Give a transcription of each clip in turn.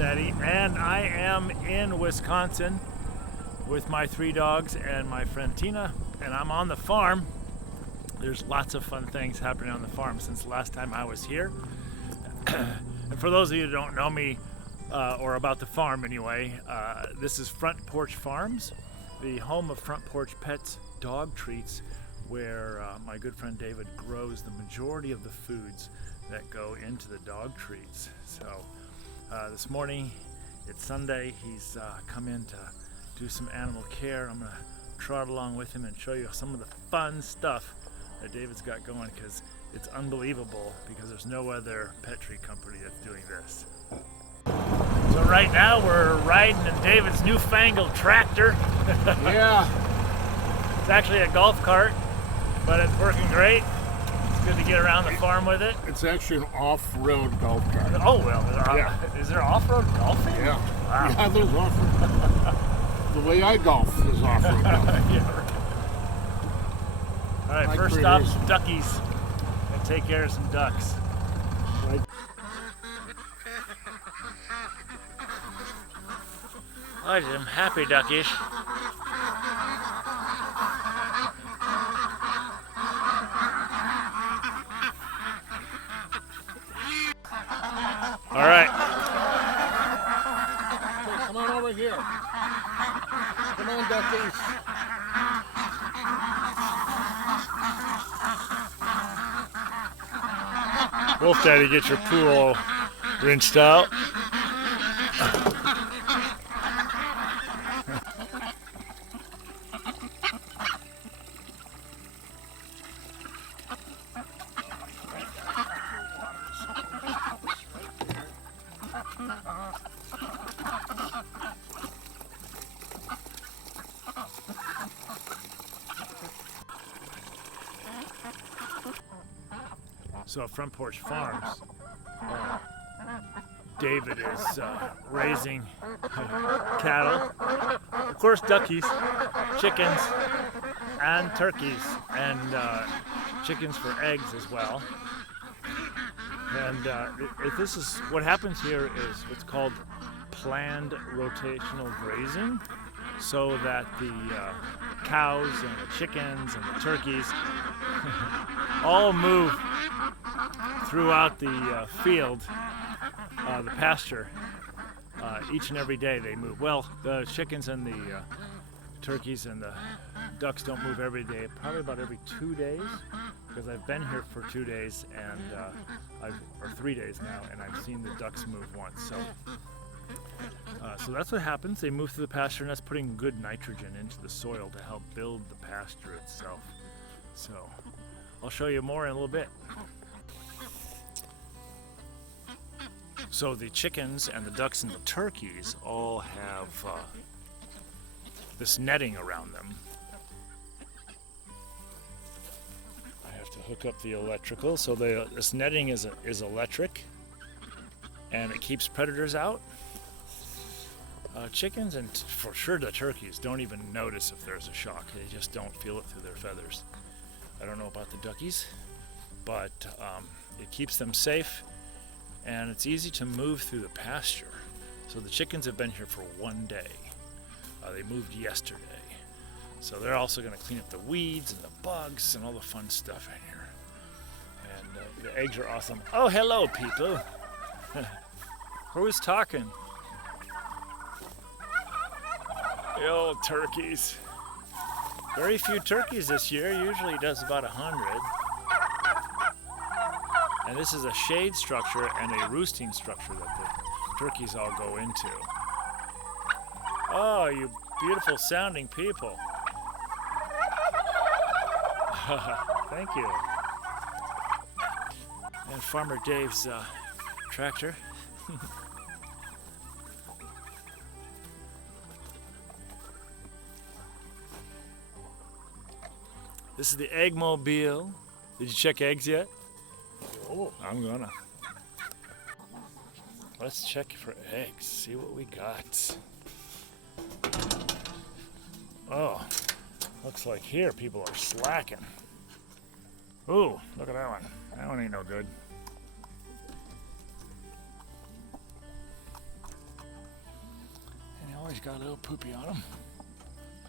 Daddy, and I am in Wisconsin with my 3 dogs and my friend Tina, and I'm on the farm. There's lots of fun things happening on the farm since the last time I was here. And for those of you who don't know me, or about the farm anyway, this is Front Porch Farms, the home of Front Porch Pets dog treats, where my good friend David grows the majority of the foods that go into the dog treats. So this morning, it's Sunday, he's come in to do some animal care. I'm gonna trot along with him and show you some of the fun stuff that David's got going, because it's unbelievable, because there's no other pet treat company that's doing this. So right now we're riding in David's newfangled tractor. Yeah. It's actually a golf cart, but it's working great. It's good to get around the farm with it. It's actually an off-road golf cart. Oh, well, Yeah. Is there off-road golfing? Yeah. Wow. Yeah, there's off-road. The way I golf is off-road golf. Yeah, right. All right, My first critters. stop, duckies. And take care of some ducks. Right. Look at them happy duckies. All right. Come on over here. Come on, duckies. Wolf Daddy, get your pool rinsed out. So at Front Porch Farms, David is raising cattle, of course duckies, chickens, and turkeys, and chickens for eggs as well. And this is what happens here is what's called planned rotational grazing, so that the cows and the chickens and the turkeys all move throughout the field, the pasture. Each and every day they move. Well, the chickens and the turkeys and the ducks don't move every day, probably about every 2 days, because I've been here for 2 days and or 3 days now, and I've seen the ducks move once. So that's what happens. They move through the pasture, and that's putting good nitrogen into the soil to help build the pasture itself. So I'll show you more in a little bit. So the chickens and the ducks and the turkeys all have this netting around them. I have to hook up the electrical. So this netting is electric, and it keeps predators out. Chickens and for sure the turkeys don't even notice if there's a shock. They just don't feel it through their feathers. I don't know about the duckies, but it keeps them safe, and it's easy to move through the pasture. So the chickens have been here for 1 day. They moved yesterday. So they're also going to clean up the weeds and the bugs and all the fun stuff in here. And the eggs are awesome. Oh, hello, people. Who's talking? The old turkeys. Very few turkeys this year. Usually does about 100. And this is a shade structure and a roosting structure that the turkeys all go into. Oh, you beautiful sounding people. Thank you. And Farmer Dave's tractor. This is the egg mobile. Did you check eggs yet? Oh. I'm gonna. Let's check for eggs, see what we got. Oh, looks like here people are slacking. Ooh, look at that one. That one ain't no good. he's got a little poopy on him,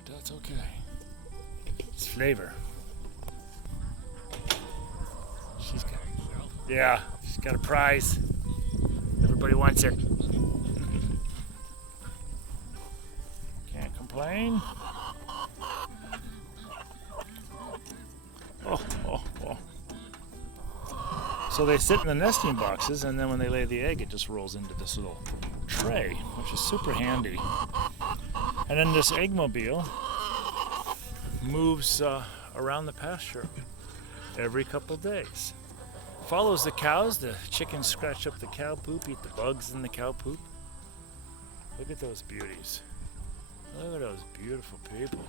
but that's okay. It's flavor. She's got a prize. Everybody wants it. Can't complain. Oh. So they sit in the nesting boxes, and then when they lay the egg, it just rolls into this little tray, which is super handy. And then this eggmobile moves around the pasture every couple days. Follows the cows. The chickens scratch up the cow poop, eat the bugs in the cow poop. Look at those beauties. Look at those beautiful people.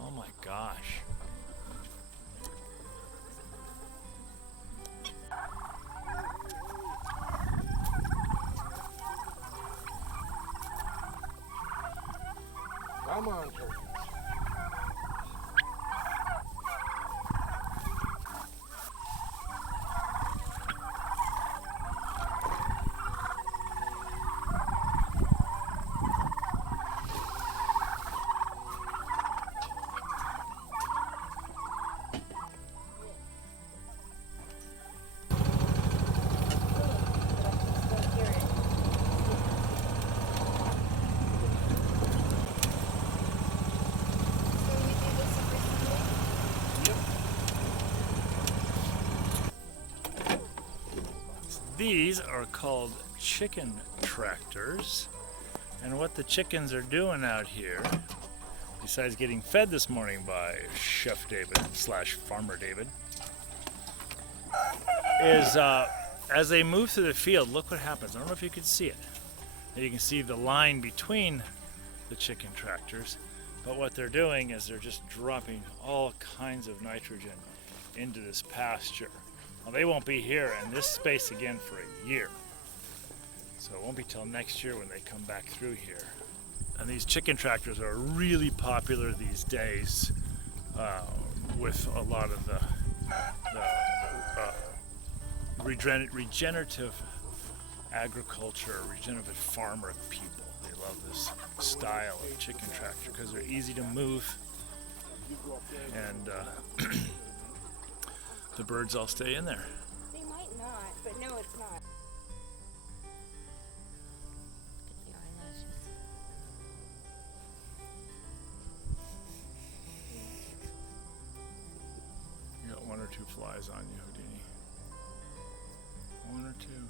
Oh my gosh. Come on, turkeys. These are called chicken tractors, and what the chickens are doing out here, besides getting fed this morning by Chef David / Farmer David, is as they move through the field, look what happens. I don't know if you can see it. You can see the line between the chicken tractors, but what they're doing is they're just dropping all kinds of nitrogen into this pasture. Well, they won't be here in this space again for a year. So it won't be till next year when they come back through here. And these chicken tractors are really popular these days with a lot of the regenerative agriculture, regenerative farmer people. They love this style of chicken tractor because they're easy to move, and the birds all stay in there. They might not, but no, it's not. Look at the eyelashes. You got one or two flies on you, Houdini. One or two.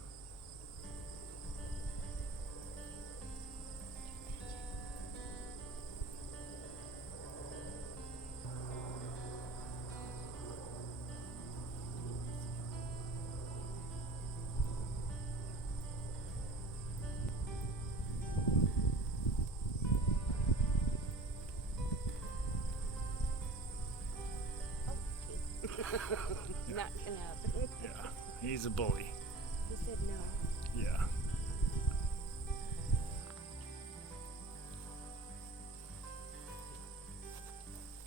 Not gonna happen. Yeah, he's a bully. He said no. Yeah.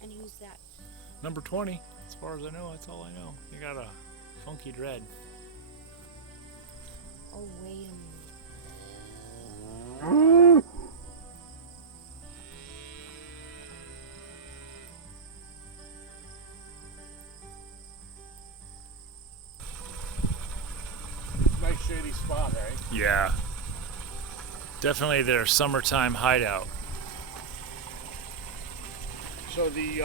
And who's that? Number 20, as far as I know, that's all I know. You got a funky dread. Oh, wait a minute. Nice shady spot, eh? Yeah. Definitely their summertime hideout. So the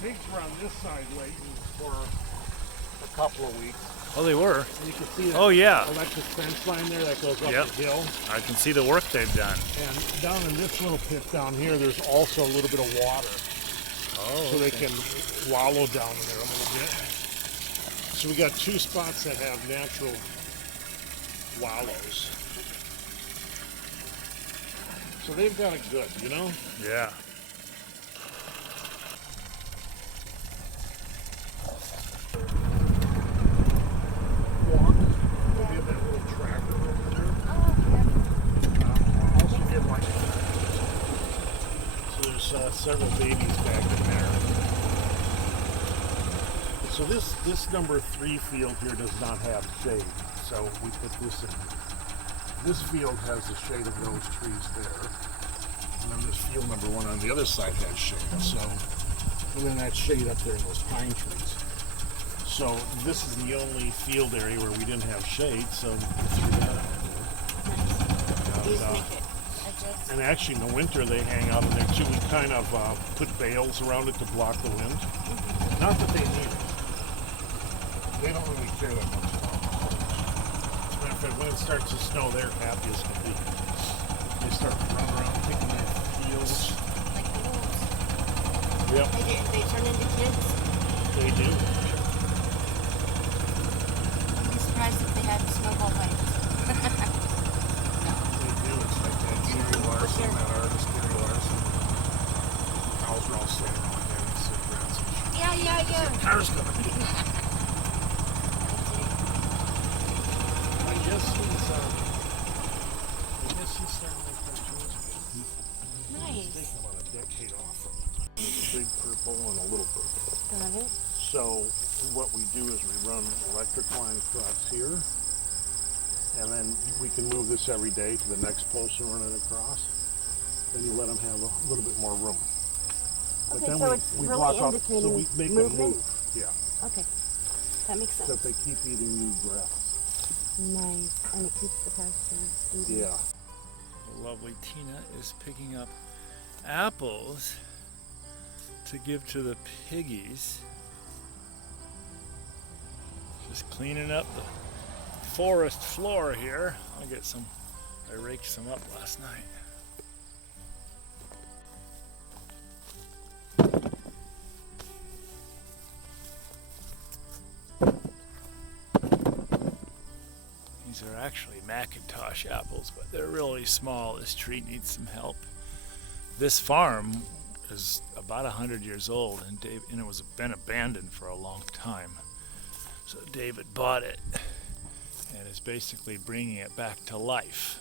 pigs were on this side waiting for a couple of weeks. Oh, they were? And you can see that Oh, yeah. electric fence line there that goes up Yep. the hill. I can see the work they've done. And down in this little pit down here, there's also a little bit of water. Oh, So they can wallow down in there a little bit. So we got two spots that have natural wallows. So they've got it good, you know? yeah. Walk. We have that little tracker over there. Oh, I'll also get one. So there's several babies back in there. So this number 3 field here does not have shade, so we put this in this field has the shade of those trees there. And then this field number 1 on the other side has shade. So, and then that shade up there in those pine trees. So this is the only field area where we didn't have shade, so we threw that out there. Nice. You just And, make it adjust. and actually in the winter they hang out in there too. We kind of put bales around it to block the wind. Not that they need it. They don't really care that much about it. As a matter of fact, when it starts to snow, they're happy as can be. They start running around picking their fields. Like wolves. Yep, They turn into kids. they do. I'd be surprised if they had snowball fights. They do. It's like that Gary Larson, that artist Gary Larson. Cows are all standing on there and cigarettes and shit. Yeah. Cars coming. I guess he's starting to make cartoons. Nice. Taking about a decade off from it. There's a big purple and a little purple. Got it. So what we do is we run electric line across here, and then we can move this every day to the next post and run it across. Then you let them have a little bit more room. But Okay, then so it's we really block off, indicating so we make them movement? move. Yeah, Okay. That makes so sense. that they keep eating new grass. Nice. And it keeps the pasture. Eating. Yeah. The lovely Tina is picking up apples to give to the piggies. Just cleaning up the forest floor here. I raked some up last night. These are actually Macintosh apples, but they're really small. This tree needs some help. This farm is about 100 years old, and it was been abandoned for a long time. So David bought it and is basically bringing it back to life.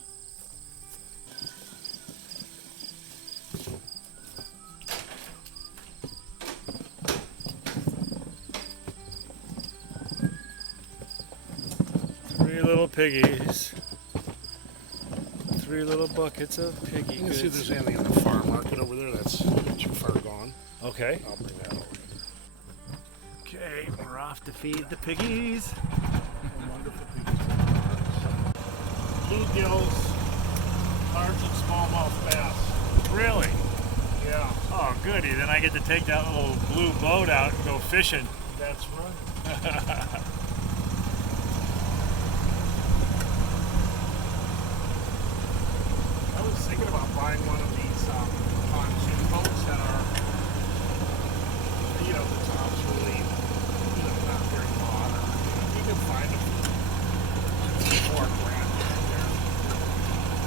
Three little piggies. 3 little buckets of piggy You can see if goods. there's anything in the farm market over there that's too far gone. Okay. I'll bring that over. Okay, we're off to feed the piggies. Wonderful people. Bluegills, large and smallmouth bass. Really? Yeah, Oh, goody. Then I get to take that little blue boat out and go fishing. that's right. I was thinking about buying one of these pontoon boats that are, the top's really, not very modern. You can find them for $4 grand down there.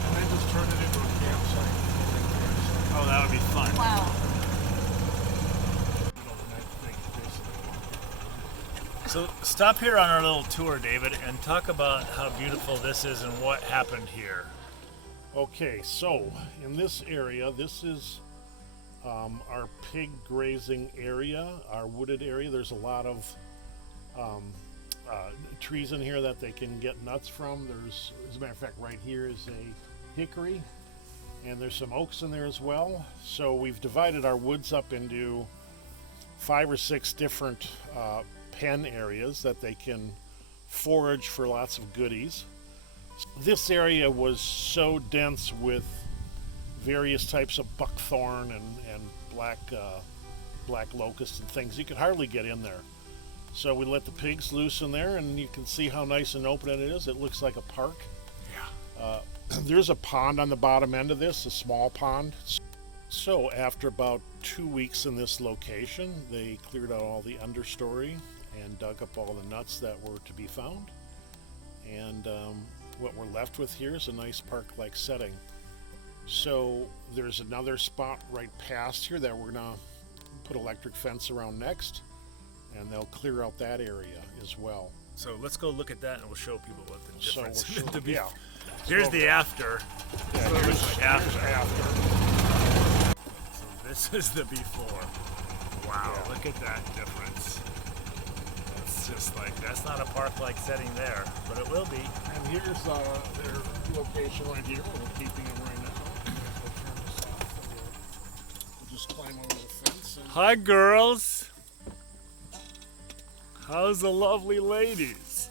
And then just turn it into a campsite. Oh, that would be fun. Wow. So stop here on our little tour, David, and talk about how beautiful this is and what happened here. Okay, so in this area, this is our pig grazing area, our wooded area. There's a lot of trees in here that they can get nuts from. There's, as a matter of fact, right here is a hickory, and there's some oaks in there as well. So we've divided our woods up into 5 or 6 different pen areas that they can forage for lots of goodies. This area was so dense with various types of buckthorn and black locust and things, you could hardly get in there. So we let the pigs loose in there, and you can see how nice and open it is. It looks like a park. Yeah. There's a pond on the bottom end of this, a small pond. So after about 2 weeks in this location, they cleared out all the understory and dug up all the nuts that were to be found. And what we're left with here is a nice park-like setting. So there's another spot right past here that we're gonna put electric fence around next, and they'll clear out that area as well. So let's go look at that and we'll show people what the So difference we'll show, yeah. Here's the after. Yeah, So it here's, looks like after. here's after. So this is the before. Wow, Yeah. look at that difference. Let's That's just like, that's not a park-like setting there, but it will be. And here's their location right here. We're keeping them right now. We'll turn this off and we'll just climb over the fence. And Hi, girls. How's the lovely ladies?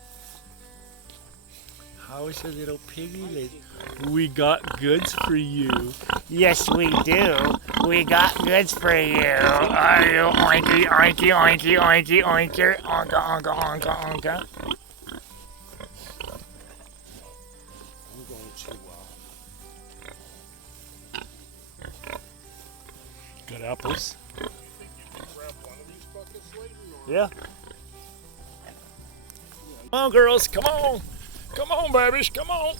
How's the little piggy lady? We got goods for you. Yes, we do. We got goods for you. Are you oinky, oinky, oinky, oinky, oinker, onka, onka, onka, onka? I'm going to Good apples. you think you can grab one of these buckets, Layton? Or Yeah. Come on, girls. Come on. Come on, babies. Come on.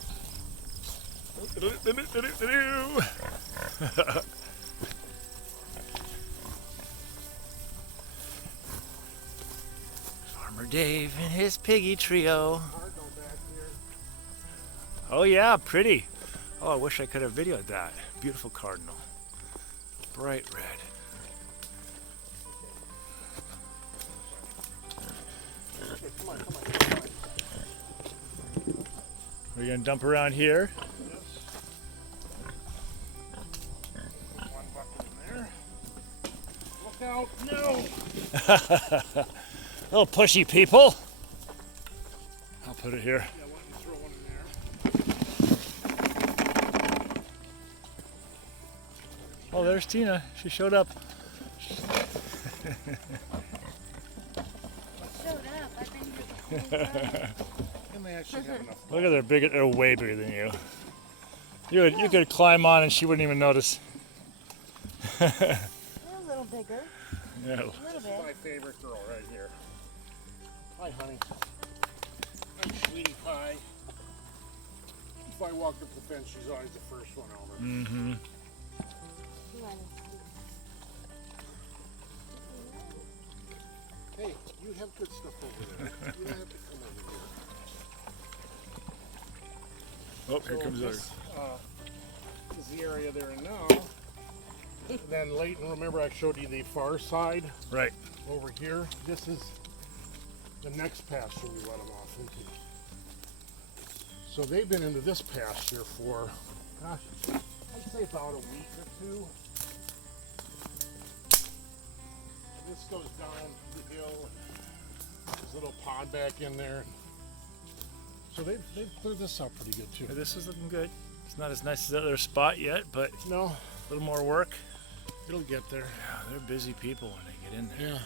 Farmer Dave and his piggy trio. Cardinal back here. Oh yeah, pretty. Oh, I wish I could have videoed that. Beautiful cardinal. Bright red. Okay, come on. We're gonna dump around here. One bucket in there. Look out! No! Little pushy people. I'll put it here. Yeah, why don't you throw one in there? Oh, there's Tina. She showed up. And they actually have enough. Look at their big. They're way bigger than you. You could climb on and she wouldn't even notice. They're a little bigger. Yeah. A little This bit. is my favorite girl right here. Hi, honey. Hi, sweetie pie. If I walk up the fence, she's always the first one over. Mm-hmm. You wanna see? Hey, you have good stuff over there. You don't have to come over here. Oh, here comes this, is the area they're in now. And then Layton, remember I showed you the far side our. Right. over here? This is the next pasture we let them off into. So they've been into this pasture for, gosh, I'd say about a week or two. This goes down the hill, and there's a little pond back in there. So they've cleared this up pretty good too. This is looking good. It's not as nice as the other spot yet, but No, a little more work. it'll get there. Yeah, they're busy people when they get in there. Yeah.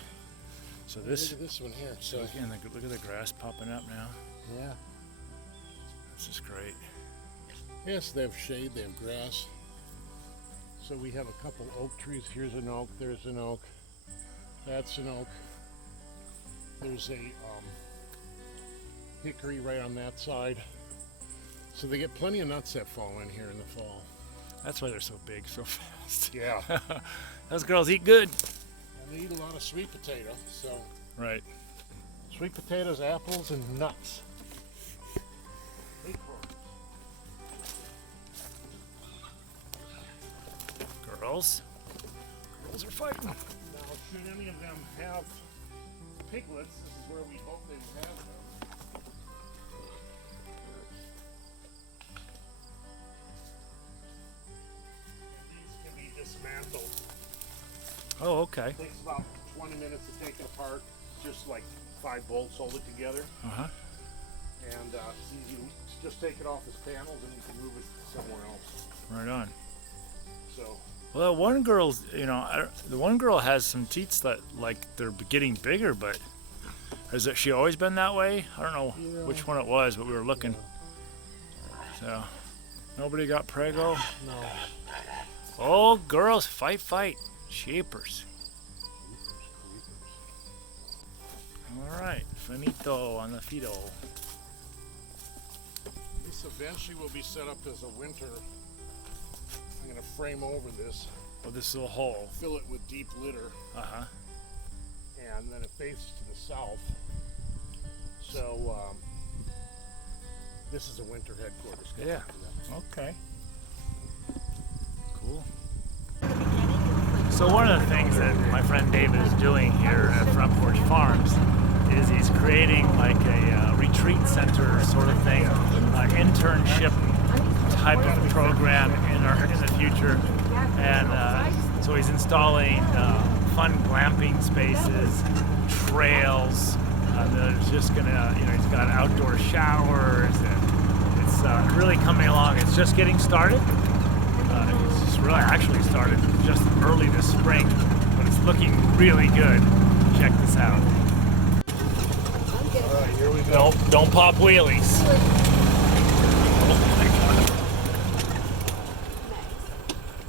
So Look this, at this one here. So again, look at the grass popping up now. yeah. This is great. Yes, they have shade, they have grass. So we have a couple oak trees. Here's an oak, there's an oak, that's an oak. There's a hickory right on that side. So they get plenty of nuts that fall in here in the fall. That's why they're so big so fast. Yeah. Those girls eat good. And they eat a lot of sweet potato. So Right. sweet potatoes, apples, and nuts. Girls. Girls are fighting. Now, should any of them have piglets, this is where we hope they would have them. And these can be dismantled. Oh, okay. It takes about 20 minutes to take it apart, just like 5 bolts hold it together. Uh-huh. And it's easy to just take it off its panels and you can move it somewhere else. Right on. So, Well, one girl's, the one girl has some teats that, like, they're getting bigger, but has she always been that way? I don't know Yeah. which one it was, but we were looking. So, nobody got prego? no. Oh, girls, fight. Sheepers. All right, finito on the fido. This eventually will be set up as a winter. I'm going to frame over this, Oh, this little hole. fill it with deep litter, Uh-huh. and then it faces to the south. So this is a winter headquarters. Yeah. Okay. Cool. So one of the things that my friend David is doing here at Front Porch Farms is he's creating like a retreat center sort of thing, internship type of program in the future, and so he's installing fun glamping spaces, trails. There's just gonna, he's got outdoor showers, and it's really coming along. It's just getting started. It's just really actually started just early this spring, but it's looking really good. Check this out. All right, here we go. Don't pop wheelies. Oh my God.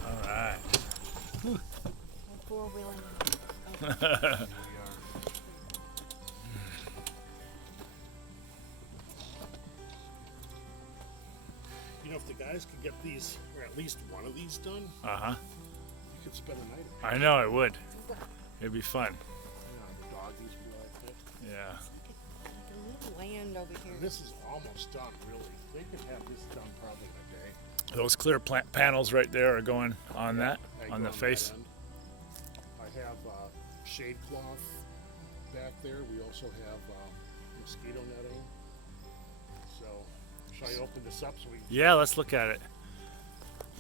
All right. Four-wheeling. You know, if the guys could get these, or at least one of these done, Uh-huh. you could spend a night. I know it would. It'd be fun. The doggies would like it. Yeah. Land over here. And this is almost done, really. They could have this done probably in a day. Those clear panels right there are going on that, They on go the face. that end. I have shade cloth back there. We also have mosquito netting. So, shall I open this up so we? Yeah, let's look at it.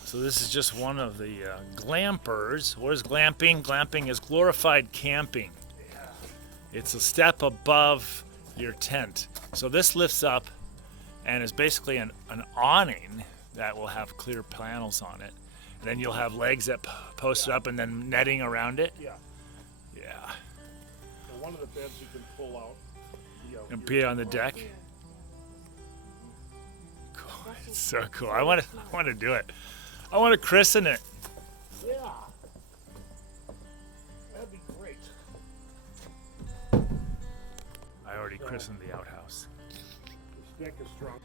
So this is just one of the glampers. What is glamping? Glamping is glorified camping. It's a step above your tent. So this lifts up and is basically an awning that will have clear panels on it. And then you'll have legs that post it up and then netting around it. Yeah. Yeah. And one of the beds you can pull out. And be on the deck. Cool. It's so cool. I want to do it. I want to christen it. Yeah. That'd be great. I already christened the outhouse. The stick is strong.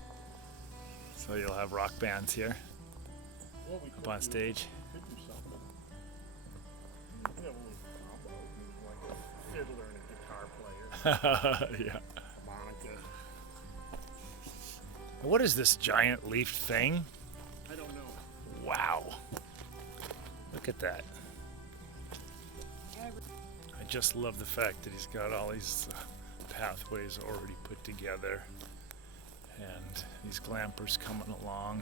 So you'll have rock bands here Well, we up could on do- stage. could do something. Yeah, we'll like a fiddler and a guitar player. Yeah. Monica. What is this giant leaf thing? I don't know. Wow. Look at that. I just love the fact that he's got all these pathways already put together and these glampers coming along.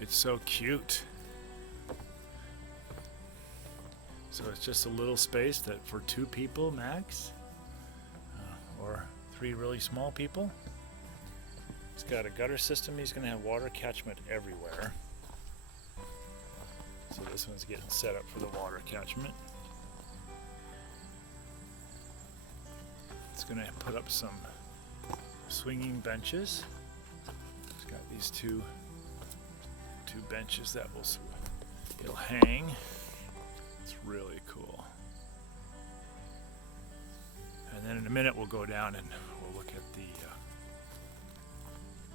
It's so cute. So it's just a little space that for 2 people max, or 3 really small people. It's got a gutter system. He's going to have water catchment everywhere. So this one's getting set up for the water catchment. It's going to put up some swinging benches. It's got these two benches that it'll hang. It's really cool. And then in a minute we'll go down and we'll look at the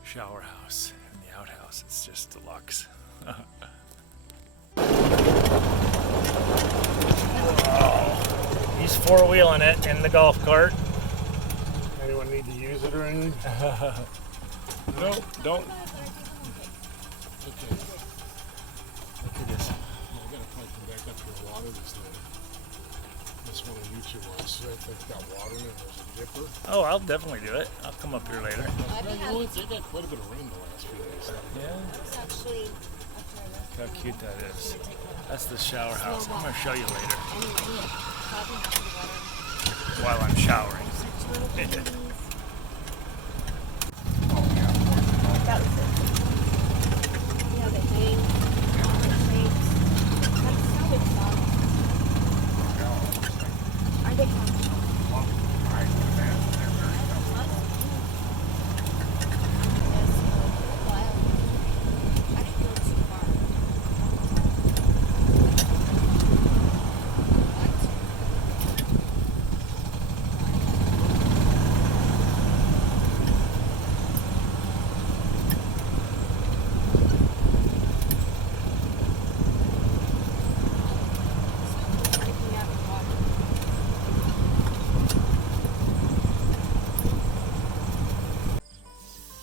shower house and the outhouse. It's just deluxe. Wow. He's 4-wheeling it in the golf cart. Anyone need to use it or anything? No, don't. Okay. Look at this. I gotta probably come back up here and water this thing. This one on YouTube was. So if it's got water in it, there's a dipper. Oh, I'll definitely do it. I'll come up here later. They got quite a bit of rain the last few days. Yeah. It's actually after I left. Look how cute that is. That's the shower house. I'm going to show you later Anyway, probably after the water. while I'm showering. That was it. You know, they hang on the shapes. That's so exotic. Are they comfortable? I didn't go too far.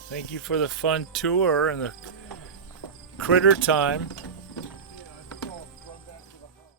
Thank you for the fun tour and the critter time.